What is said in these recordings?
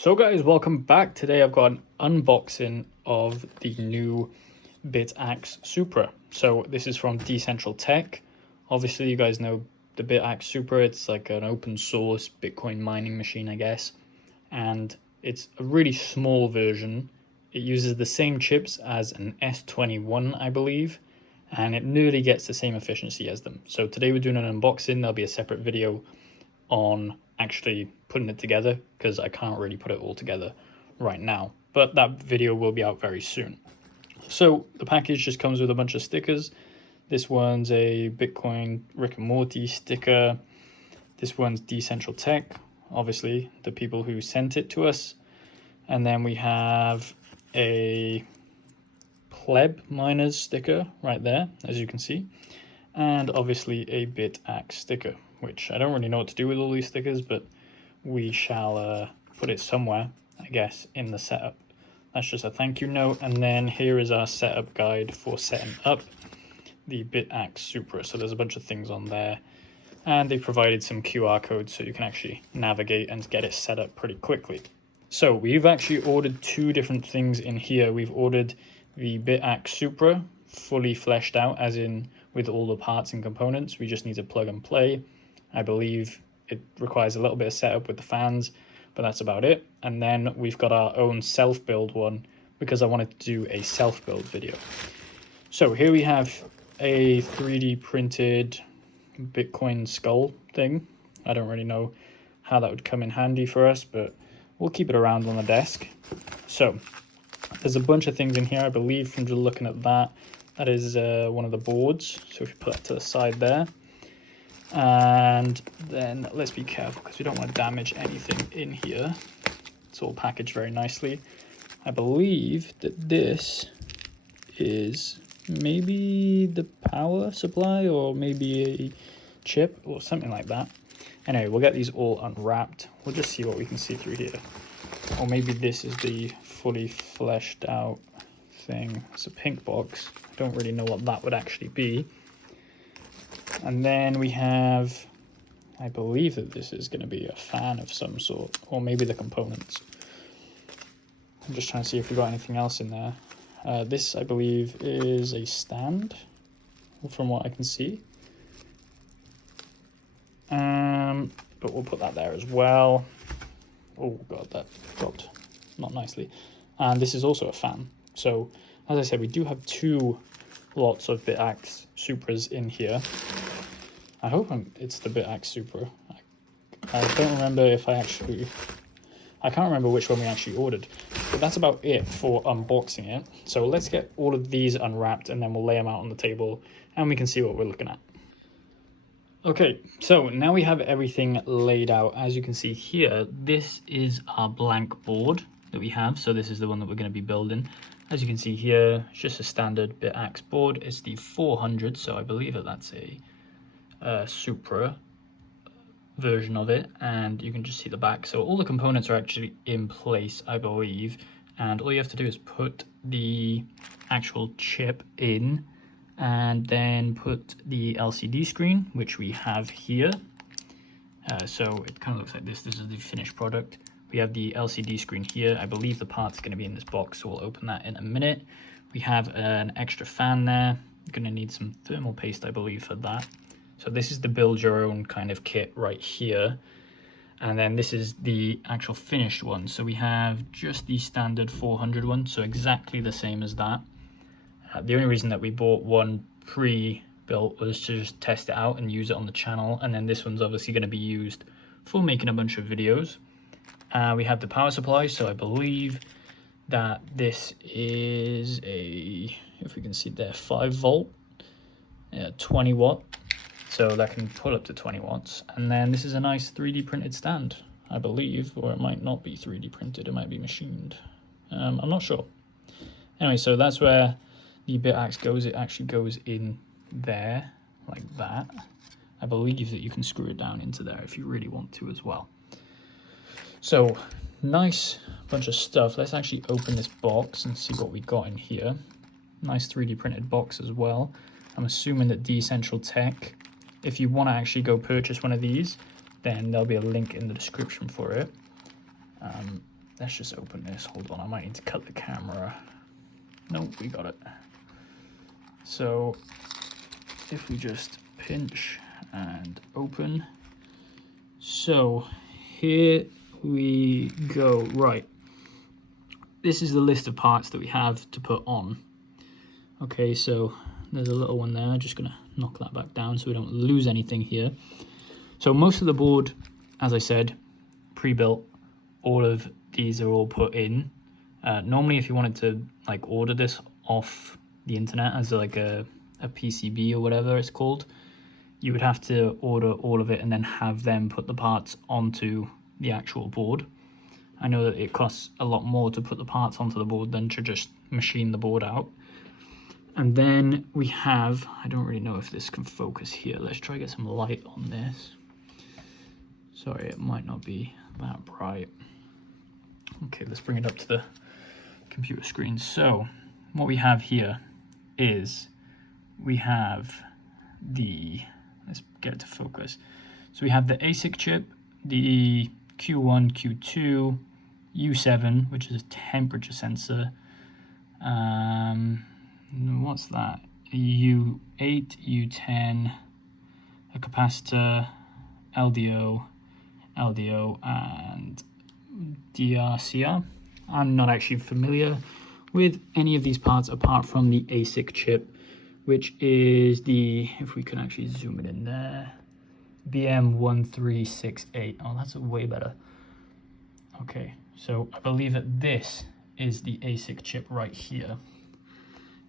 So guys, welcome back. Today I've got an unboxing of the new Bitaxe Supra. So this is from Decentral Tech. Obviously you guys know the Bitaxe Supra, it's like an open source Bitcoin mining machine, I guess. And it's a really small version. It uses the same chips as an S21, I believe, and it nearly gets the same efficiency as them. So today we're doing an unboxing. There'll be a separate video on actually putting it together because I can't really put it all together right now, but that video will be out very soon. So the package just comes with a bunch of stickers. This one's a Bitcoin Rick and Morty sticker. This one's Decentral Tech, obviously the people who sent it to us. And then we have a pleb miners sticker right there, as you can see, and obviously a Bitaxe sticker, which I don't really know what to do with all these stickers, but we shall put it somewhere, I guess, in the setup. That's just a thank you note. And then here is our setup guide for setting up the Bitaxe Supra. So there's a bunch of things on there, and they provided some QR codes so you can actually navigate and get it set up pretty quickly. So we've actually ordered two different things in here. We've ordered the Bitaxe Supra fully fleshed out, as in with all the parts and components. We just need to plug and play. I believe it requires a little bit of setup with the fans, but that's about it. And then we've got our own self-build one because I wanted to do a self-build video. So here we have a 3D printed Bitcoin skull thing. I don't really know how that would come in handy for us, but we'll keep it around on the desk. So there's a bunch of things in here, I believe, from just looking at that. That is one of the boards. So if you put that to the side there. And then let's be careful because we don't want to damage anything in here. It's all packaged very nicely. I believe that this is maybe the power supply or maybe a chip or something like that. Anyway, we'll get these all unwrapped. We'll just see what we can see through here. Or maybe this is the fully fleshed out thing. It's a pink box. I don't really know what that would actually be. And then we have, I believe that this is going to be a fan of some sort, or maybe the components. I'm just trying to see if we got anything else in there. This, I believe, is a stand, from what I can see. But we'll put that there as well. Oh god, that dropped not nicely. And this is also a fan. So, as I said, we do have two lots of Bitaxe Supras in here. I hope it's the Bitaxe Supra. I don't remember if I can't remember which one we actually ordered. But that's about it for unboxing it. So let's get all of these unwrapped and then we'll lay them out on the table and we can see what we're looking at. Okay, so now we have everything laid out. As you can see here, this is our blank board that we have. So this is the one that we're going to be building. As you can see here, it's just a standard Bitaxe board. It's the 400, so I believe that that's a Supra version of it, and you can just see the back. So all the components are actually in place, I believe, and all you have to do is put the actual chip in and then put the LCD screen, which we have here. So it kind of looks like this. This is the finished product. We have the LCD screen here. I believe the part's going to be in this box, so we'll open that in a minute. We have an extra fan there. You're going to need some thermal paste, I believe, for that. So this is the build your own kind of kit right here. And then this is the actual finished one. So we have just the standard 400 one, so exactly the same as that. The only reason that we bought one pre-built was to just test it out and use it on the channel. And then this one's obviously going to be used for making a bunch of videos. We have the power supply, so I believe that this is a, if we can see there, 5 volt, 20 watt. So that can pull up to 20 watts. And then this is a nice 3D printed stand, I believe, or it might not be 3D printed, it might be machined. I'm not sure. Anyway, so that's where the Bitaxe goes. It actually goes in there, like that. I believe that you can screw it down into there if you really want to as well. So, nice bunch of stuff. Let's actually open this box and see what we got in here. Nice 3D printed box as well. I'm assuming that Decentral Tech, if you want to actually go purchase one of these, then there'll be a link in the description for it. let's just open this. Hold on, I might need to cut the camera. Nope, we got it. So if we just pinch and open, so here we go. Right, this is the list of parts that we have to put on. Okay, so there's a little one there. I'm just gonna knock that back down so we don't lose anything here. So most of the board, as I said, pre-built. All of these are all put in. Normally, if you wanted to like order this off the internet as like a PCB or whatever it's called, you would have to order all of it and then have them put the parts onto the actual board. I know that it costs a lot more to put the parts onto the board than to just machine the board out. And then we have, I don't really know if this can focus here. Let's try to get some light on this. Sorry, it might not be that bright. Okay, let's bring it up to the computer screen. So what we have here is we have the, let's get it to focus. So we have the ASIC chip, the Q1, Q2, U7, which is a temperature sensor. What's that? U8, U10, a capacitor, LDO, and DRCR. I'm not actually familiar with any of these parts apart from the ASIC chip, which is the, if we can actually zoom it in there, BM1368. Oh, that's way better. Okay, so I believe that this is the ASIC chip right here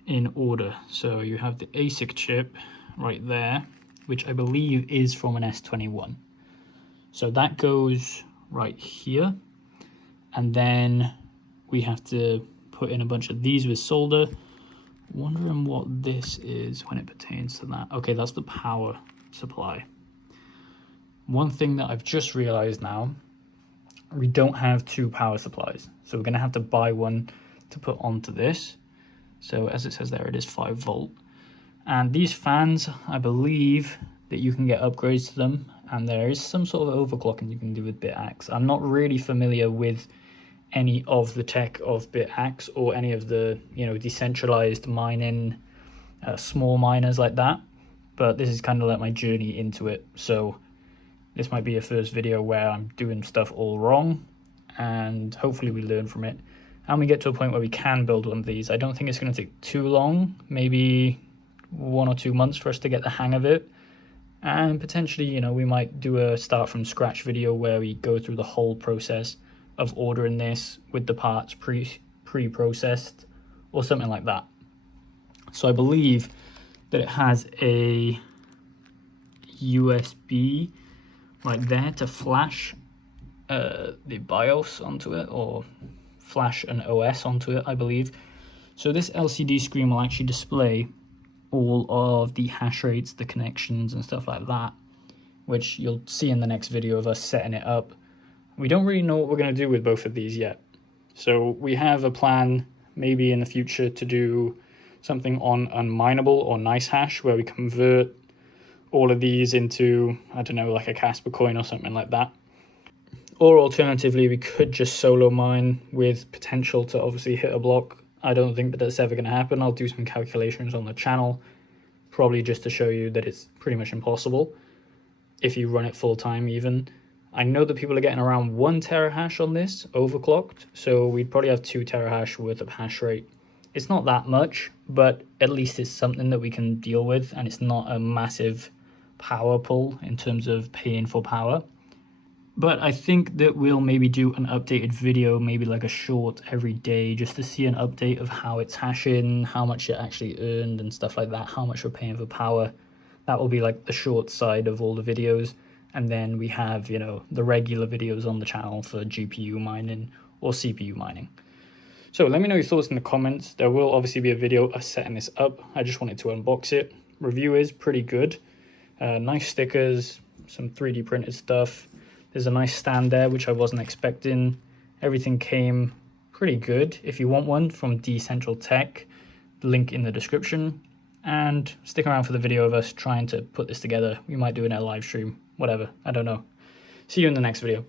in order. So you have the ASIC chip right there, which I believe is from an S21. So that goes right here. And then we have to put in a bunch of these with solder. Wondering what this is when it pertains to that. Okay, that's the power supply. One thing that I've just realized now, we don't have two power supplies. So we're gonna have to buy one to put onto this. So as it says there, it is 5 volt. And these fans, I believe that you can get upgrades to them. And there is some sort of overclocking you can do with Bitaxe. I'm not really familiar with any of the tech of Bitaxe or any of the, you know, decentralized mining, small miners like that. But this is kind of like my journey into it. So this might be a first video where I'm doing stuff all wrong, and hopefully we learn from it. And we get to a point where we can build one of these. I don't think it's going to take too long, maybe 1 or 2 months for us to get the hang of it. And potentially, you know, we might do a start from scratch video where we go through the whole process of ordering this with the parts pre-processed or something like that. So I believe that it has a USB right there to flash the BIOS onto it, or flash an OS onto it, I believe. So this LCD screen will actually display all of the hash rates, the connections and stuff like that, which you'll see in the next video of us setting it up. We don't really know what we're going to do with both of these yet. So we have a plan maybe in the future to do something on unminable or nice hash, where we convert all of these into, I don't know, like a Casper coin or something like that. Or alternatively, we could just solo mine with potential to obviously hit a block. I don't think that that's ever going to happen. I'll do some calculations on the channel, probably just to show you that it's pretty much impossible if you run it full time even. I know that people are getting around 1 terahash on this overclocked, so we'd probably have 2 terahash worth of hash rate. It's not that much, but at least it's something that we can deal with, and it's not a massive power pull in terms of paying for power. But I think that we'll maybe do an updated video, maybe like a short every day, just to see an update of how it's hashing, how much it actually earned and stuff like that, how much we're paying for power. That will be like the short side of all the videos. And then we have, you know, the regular videos on the channel for GPU mining or CPU mining. So let me know your thoughts in the comments. There will obviously be a video of us setting this up. I just wanted to unbox it. Review is pretty good. Nice stickers, some 3D printed stuff. There's a nice stand there, which I wasn't expecting. Everything came pretty good. If you want one from Decentral Tech, link in the description. And stick around for the video of us trying to put this together. We might do it in a live stream, whatever, I don't know. See you in the next video.